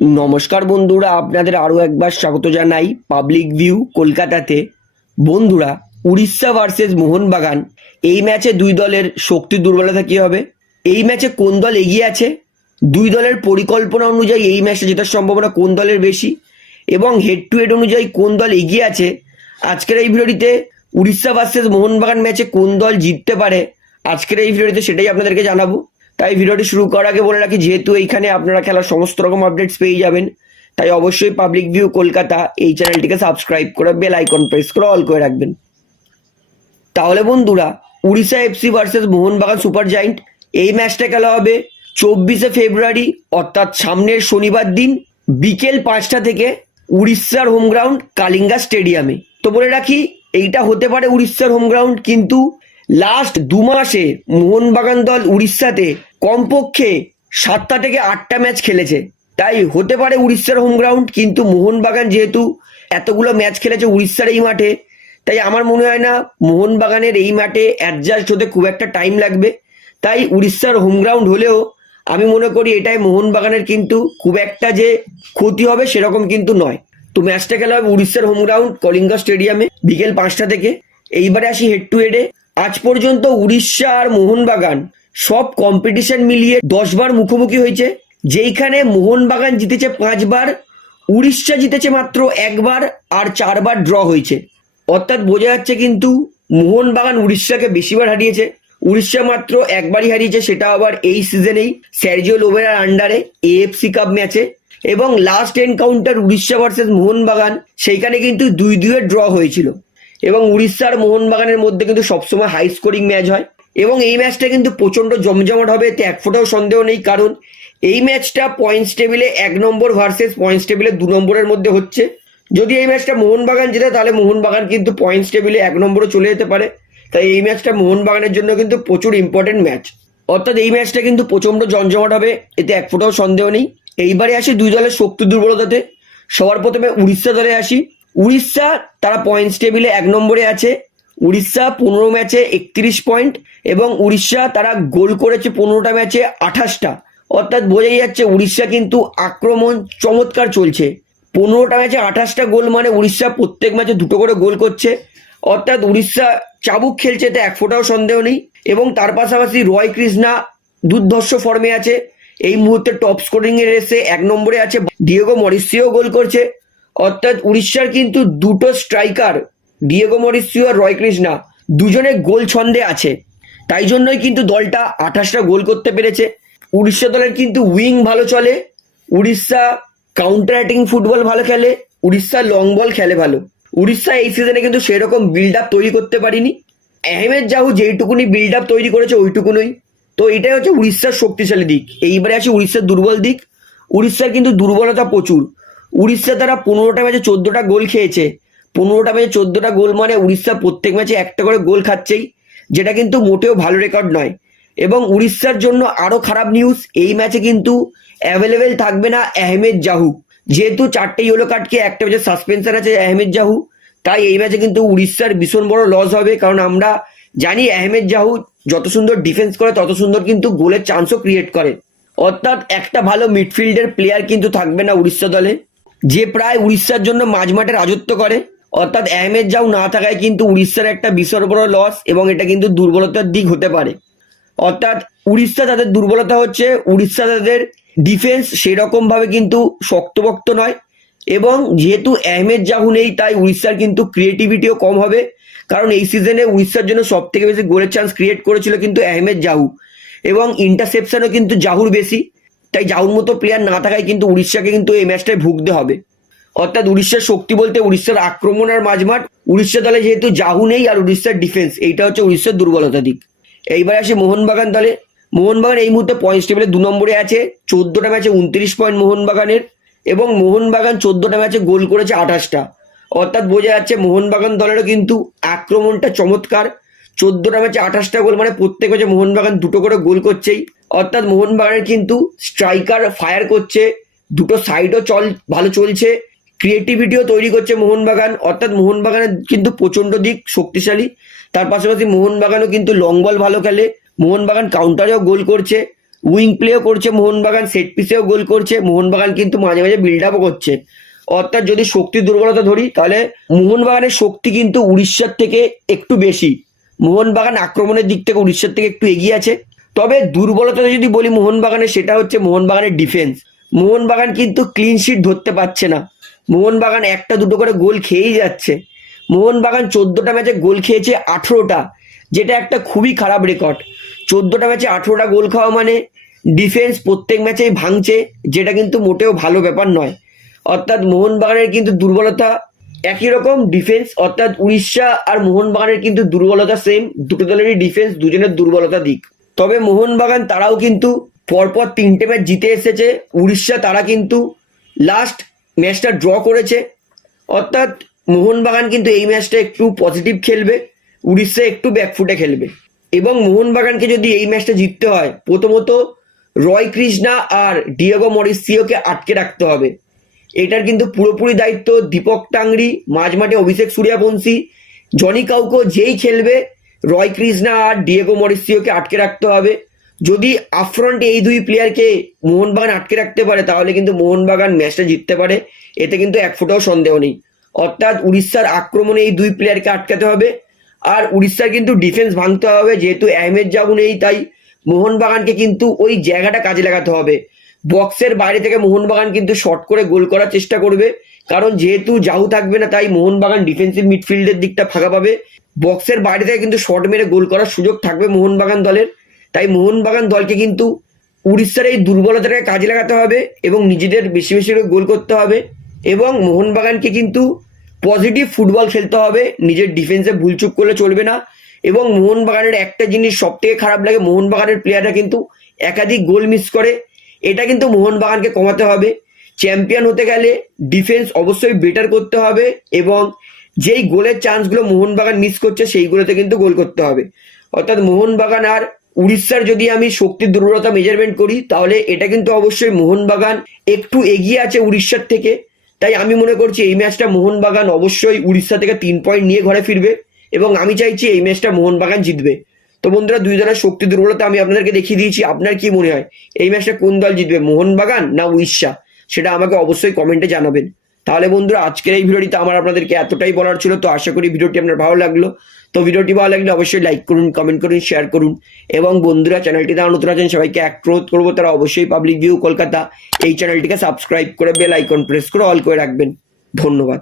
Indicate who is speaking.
Speaker 1: নমস্কার বন্ধুরা, আপনাদের আরও একবার স্বাগত জানাই পাবলিক ভিউ কলকাতাতে। বন্ধুরা, উড়িষ্যা ভার্সেস মোহনবাগান, এই ম্যাচে দুই দলের শক্তি দুর্বলতা কী হবে? এই ম্যাচে কোন দল এগিয়ে আছে? দুই দলের পরিকল্পনা অনুযায়ী এই ম্যাচে জেতার সম্ভাবনা কোন দলের বেশি? এবং হেড টু হেড অনুযায়ী কোন দল এগিয়ে আছে? আজকের এই ভিডিওটিতে উড়িষ্যা ভার্সেস মোহনবাগান ম্যাচে কোন দল জিততে পারে? আজকের এই ভিডিওটিতে সেটাই আপনাদেরকে জানাব। তাই ভিডিওটি শুরু করার আগে বলে রাখি, যেহেতু এইখানে আপনারা খেলার সমস্ত রকম আপডেটস পেয়ে যাবেন, তাই অবশ্যই পাবলিক ভিউ কলকাতা এই চ্যানেলটিকে সাবস্ক্রাইব করে বেল আইকন প্রেস করে অল করে রাখবেন। তাহলে বন্ধুরা, Orissa FC versus Mohun Bagan super giant এই ম্যাচটা খেলা হবে চব্বিশে ফেব্রুয়ারি, অর্থাৎ সামনের শনিবার দিন বিকেল পাঁচটা থেকে উড়িষ্যার হোম গ্রাউন্ড কালিঙ্গা স্টেডিয়ামে তো বলে রাখি, এইটা হতে পারে উড়িষ্যার হোম গ্রাউন্ড কিন্তু লাস্ট দু মাসে মোহনবাগান দল উড়িষ্যাতে কমপক্ষে সাতটা থেকে আটটা ম্যাচ খেলেছে। তাই হতে পারে উড়িষ্যার হোম গ্রাউন্ড কিন্তু মোহনবাগান যেহেতু এতগুলো ম্যাচ খেলেছে উড়িষ্যার এই মাঠে, তাই আমার মনে হয় না মোহনবাগানের এই মাঠে অ্যাডজাস্ট হতে খুব একটা টাইম লাগবে। তাই উড়িষ্যার হোম গ্রাউন্ড হলেও আমি মনে করি এটাই মোহনবাগানের কিন্তু খুব একটা যে ক্ষতি হবে সেরকম কিন্তু নয়। তো ম্যাচটা খেলা হবে উড়িষ্যার হোম গ্রাউন্ড কলিঙ্গা স্টেডিয়ামে বিকেল পাঁচটা থেকে। এইবারে আসি হেড টু হেডে আজ পর্যন্ত উড়িষ্যা আর মোহনবাগান সব কম্পিটিশন মিলিয়ে দশবার মুখোমুখি হয়েছে। যেইখানে মোহনবাগান জিতেছে পাঁচবার, উড়িষ্যা জিতেছে মাত্র একবার আর চারবার ড্র হয়েছে। অর্থাৎ বোঝা যাচ্ছে কিন্তু মোহনবাগান উড়িষ্যাকে বেশিবার হারিয়েছে। উড়িষ্যা মাত্র একবারই হারিয়েছে, সেটা আবার এই সিজনেই স্যারজিও লোবেরার আন্ডারে এএফসি কাপ ম্যাচে এবং last encounter Orissa versus Mohun Bagan, সেইখানে কিন্তু দুই দুয়ে ড্র হয়েছিল। এবং উড়িষ্যার মোহনবাগানের মধ্যে কিন্তু সবসময় হাই স্কোরিং ম্যাচ হয়। এবং এই ম্যাচটা কিন্তু প্রচণ্ড জমজমাট হবে, এতে এক ফোঁটাও সন্দেহ নেই। কারণ এই ম্যাচটা পয়েন্টস টেবিলে এক নম্বর ভার্সেস পয়েন্টস টেবিলে দু নম্বরের মধ্যে হচ্ছে। যদি এই ম্যাচটা মোহনবাগান জেতে, তাহলে মোহনবাগান কিন্তু পয়েন্টস টেবিলে এক নম্বরে চলে যেতে পারে। তাই এই ম্যাচটা মোহনবাগানের জন্য কিন্তু প্রচুর ইম্পর্টেন্ট ম্যাচ অর্থাৎ এই ম্যাচটা কিন্তু প্রচণ্ড জমজমাট হবে, এতে এক ফোঁটাও সন্দেহ নেই। এইবারে আসি দুই দলের শক্তি দুর্বলতাতে। সবার প্রথমে উড়িষ্যা দলে আসি। উড়িষ্যা তারা পয়েন্টস টেবিলে এক নম্বরে আছে। উড়িষ্যা পনেরো ম্যাচে একত্রিশ পয়েন্ট এবং উড়িষ্যা তারা গোল করেছে পনেরোটা ম্যাচে আঠাশটা। অর্থাৎ বোঝাই যাচ্ছে উড়িষ্যা কিন্তু আক্রমণ চমৎকার চলছে। পনেরোটা ম্যাচে আঠাশটা গোল মানে উড়িষ্যা প্রত্যেক ম্যাচে দুটো করে গোল করছে। অর্থাৎ উড়িষ্যা চাবুক খেলছে এতে এক ফোঁটাও সন্দেহ নেই এবং তার পাশাপাশি রয় কৃষ্ণা দুর্ধর্ষ ফর্মে আছে। এই মুহূর্তে টপ স্কোরিং এর রেসে এক নম্বরে আছে। ডিয়েগো মরিসিও গোল করছে। অর্থাৎ উড়িষ্যার কিন্তু দুটো স্ট্রাইকার ডিয়েগো মরিসিও আর রয় কৃষ্ণা দুজনে গোল ছন্দে আছে। তাই জন্যই কিন্তু দলটা আঠাশটা গোল করতে পেরেছে। উড়িষ্যা দলের কিন্তু উইং ভালো চলে। উড়িষ্যা কাউন্টার অ্যাটিং ফুটবল ভালো খেলে। উড়িষ্যা লং বল খেলে ভালো। উড়িষ্যা এই সিজনে কিন্তু সেরকম বিল্ড আপ তৈরি করতে পারিনি। আহমেদ জাহু যেইটুকুনি বিল্ড আপ তৈরি করেছে ওইটুকুনই তো এটাই হচ্ছে উড়িষ্যার শক্তিশালী দিক। এইবারে আছে উড়িষ্যার দুর্বল দিক। উড়িষ্যার কিন্তু দুর্বলতা প্রচুর। উড়িষ্যা তারা পনেরোটা ম্যাচে চোদ্দোটা গোল খেয়েছে। পনেরোটা ম্যাচে চোদ্দোটা গোল মানে উড়িষ্যা প্রত্যেক ম্যাচে একটা করে গোল খাচ্ছেই, যেটা কিন্তু মোটেও ভালো রেকর্ড নয়। এবং উড়িষ্যার জন্য আরও খারাপ নিউজ এই ম্যাচে কিন্তু অ্যাভেলেবেল থাকবে না আহমেদ জাহু। যেহেতু চারটে ইয়েলো কার্ডকে একটা ম্যাচে সাসপেনশন আছে আহমেদ জাহু, তাই এই ম্যাচে কিন্তু উড়িষ্যার ভীষণ বড় লস হবে, কারণ আমরা জানি আহমেদ জাহু যত সুন্দর ডিফেন্স করে, তত সুন্দর কিন্তু গোলের চান্সও ক্রিয়েট করে। অর্থাৎ একটা ভালো মিডফিল্ডের প্লেয়ার কিন্তু থাকবে না উড়িষ্যা দলে, যে প্রায় উড়িষ্যার জন্য মাঝমাঠে রাজত্ব করে। অর্থাৎ আহমেদ জাউ না থাকায় কিন্তু উড়িষ্যার একটা বিশাল বড় লস এবং এটা কিন্তু দুর্বলতার দিক হতে পারে। অর্থাৎ উড়িষ্যা তাদের দুর্বলতা হচ্ছে, উড়িষ্যা তাদের ডিফেন্স সেরকম ভাবে কিন্তু শক্তপোক্ত নয় এবং যেহেতু আহমেদ জাহু নেই, তাই উড়িষ্যার কিন্তু ক্রিয়েটিভিটিও কম হবে। কারণ এই সিজনে উড়িষ্যার জন্য সব থেকে বেশি গোলের চান্স ক্রিয়েট করেছিল কিন্তু আহমেদ জাহু এবং ইন্টারসেপশনও কিন্তু জাহুর বেশি। তাই জাহুর মতো প্লেয়ার না থাকায় কিন্তু উড়িষ্যাকে কিন্তু এই ম্যাচটায় ভুগতে হবে। অর্থাৎ উড়িষ্যার শক্তি বলতে উড়িষ্যার আক্রমণ আর মাঝমাঠ। উড়িষ্যা দলে যেহেতু জাহু নেই আর উড়িষ্যার ডিফেন্স এইটা হচ্ছে উড়িষ্যার দুর্বলতা দিক। এইবার আসে মোহনবাগান দলে। মোহনবাগান এই মুহূর্তে পয়েন্টস টেবিলে দু নম্বরে আছে, চোদ্দটা ম্যাচে উনত্রিশ পয়েন্ট মোহনবাগানের এবং মোহনবাগান চোদ্দোটা ম্যাচে গোল করেছে আঠাশটা। অর্থাৎ বোঝা যাচ্ছে মোহনবাগান দলেরও কিন্তু আক্রমণটা চমৎকার। চোদ্দটা ম্যাচে আঠাশটা গোল মানে প্রত্যেক ম্যাচে মোহনবাগান দুটো করে গোল করছেই। অর্থাৎ মোহনবাগানের কিন্তু স্ট্রাইকার ফায়ার করছে, দুটো সাইডও চল, ভালো চলছে। ক্রিয়েটিভিটিও তৈরি করছে মোহনবাগান, অর্থাৎ মোহনবাগানের কিন্তু প্রচণ্ড দিক শক্তিশালী। তার পাশাপাশি মোহনবাগানও কিন্তু লং বল ভালো খেলে। মোহনবাগান কাউন্টারেও গোল করছে উইং প্লেও করছে মোহনবাগান সেট পিসেও গোল করছে, মোহনবাগান কিন্তু মাঝে মাঝে বিল্ড আপও করছে। অর্থাৎ যদি শক্তি দুর্বলতা ধরি, তাহলে মোহনবাগানের শক্তি কিন্তু উড়িষ্যার থেকে একটু বেশি। মোহনবাগান আক্রমণের দিক থেকে উড়িষ্যার থেকে একটু এগিয়ে আছে। তবে দুর্বলতা যদি বলি মোহনবাগানের, সেটা হচ্ছে মোহনবাগানের ডিফেন্স মোহনবাগান কিন্তু ক্লিন শিট ধরতে পারছে না। মোহনবাগান একটা দুটো করে গোল খেয়েই যাচ্ছে। মোহনবাগান চোদ্দোটা ম্যাচে গোল খেয়েছে আঠেরোটা, যেটা একটা খুবই খারাপ রেকর্ড চোদ্দোটা ম্যাচে আঠেরোটা গোল খাওয়া মানে ডিফেন্স প্রত্যেক ম্যাচেই ভাঙছে, যেটা কিন্তু মোটেও ভালো ব্যাপার নয়। অর্থাৎ মোহনবাগানের কিন্তু দুর্বলতা একই রকম ডিফেন্স অর্থাৎ উড়িষ্যা আর মোহনবাগানের কিন্তু দুর্বলতা সেম দুটো দলেরই ডিফেন্স দুজনের দুর্বলতা দিক। তবে মোহনবাগান তারাও কিন্তু পরপর তিনটে ম্যাচ জিতে এসেছে, উড়িষ্যা তারা কিন্তু লাস্ট ম্যাচটা ড্র করেছে। অর্থাৎ মোহনবাগান কিন্তু এই ম্যাচটা একটু পজিটিভ খেলবে, উড়িষ্যা একটু ব্যাকফুটে খেলবে। এবং মোহনবাগানকে যদি এই ম্যাচটা জিততে হয়, প্রথমত রয় কৃষ্ণা আর ডিয়েগো মরিসিওকে আটকে রাখতে হবে। এটার কিন্তু পুরোপুরি দায়িত্ব দীপক টাংরি, মাঝ মাঠে অভিষেক সূর্যবংশী, জনি কাউকো যেই খেলবে, রয় কৃষ্ণা আর ডিয়েগো মরিসিওকে আটকে রাখতে হবে। যদি আফ্রন্টে এই দুই প্লেয়ারকে মোহনবাগান আটকে রাখতে পারে, তাহলে কিন্তু মোহনবাগান ম্যাচটা জিততে পারে। এতে কিন্তু এক ফুটাও সন্দেহ নেই। অর্থাৎ উড়িষ্যার আক্রমণে এই দুই প্লেয়ারকে আটকাতে হবে। আর উড়িষ্যার কিন্তু ডিফেন্স ভাঙতে হবে, যেহেতু আহমেদ জাবু নেই, তাই মোহনবাগানকে কিন্তু ওই জায়গাটা কাজে লাগাতে হবে। বক্সের বাইরে থেকে মোহনবাগান কিন্তু শর্ট করে গোল করার চেষ্টা করবে। কারণ যেহেতু জাহু থাকবে না, তাই মোহনবাগান ডিফেন্সিভ মিডফিল্ডের দিকটা ফাঁকা পাবে। বক্সের বাইরে থেকে কিন্তু শর্ট মেরে গোল করার সুযোগ থাকবে মোহনবাগান দলের। তাই মোহনবাগান দলকে কিন্তু উড়িষ্যার এই দুর্বলতাটাকে কাজে লাগাতে হবে এবং নিজেদের বেশি বেশি করে গোল করতে হবে এবং মোহনবাগানকে কিন্তু পজিটিভ ফুটবল খেলতে হবে। নিজের ডিফেন্সে ভুলচুক করলে চলবে না এবং মোহনবাগানের একটা জিনিস সব থেকে খারাপ লাগে, মোহনবাগানের প্লেয়াররা কিন্তু একাধিক গোল মিস করে। এটা কিন্তু মোহনবাগানকে কমাতে হবে। চ্যাম্পিয়ন হতে গেলে ডিফেন্স অবশ্যই বেটার করতে হবে এবং যেই গোলের চান্সগুলো মোহনবাগান মিস করছে সেইগুলোতে কিন্তু গোল করতে হবে। অর্থাৎ মোহনবাগান আর উড়িষ্যার যদি আমি শক্তির দুর্বলতা মেজারমেন্ট করি, তাহলে এটা কিন্তু অবশ্যই মোহনবাগান একটু এগিয়ে আছে উড়িষ্যার থেকে। তাই আমি মনে করছি এই ম্যাচটা মোহনবাগান অবশ্যই উড়িষ্যা থেকে তিন পয়েন্ট নিয়ে ঘরে ফিরবে এবং আমি চাইছি এই ম্যাচটা মোহনবাগান জিতবে। তো বন্ধুরা, দুই দলের শক্তি দুর্বলতা আমি আপনাদেরকে দেখিয়ে দিয়েছি। আপনার কি মনে হয়? এই ম্যাচটা কোন দল জিতবে, মোহনবাগান না উড়িষ্যা? সেটা আমাকে অবশ্যই কমেন্টে জানাবেন। তাহলে বন্ধুরা, আজকের এই ভিডিওটিতে আমার আপনাদেরকে এতটাই বলার ছিল, তো আশা করি ভিডিওটি আপনার ভালো লাগল। তো ভিডিওটি ভালো লাগলে অবশ্যই লাইক করুন কমেন্ট করুন শেয়ার করুন। এবং বন্ধুরা চ্যানেলটি দেওয়া নতুন আছেন, সবাইকে অনুরোধ করব, তারা অবশ্যই পাবলিক ভিউ কলকাতা, এই চ্যানেলটিকে সাবস্ক্রাইব করে বেল আইকন প্রেস করে অল করে রাখবেন। ধন্যবাদ।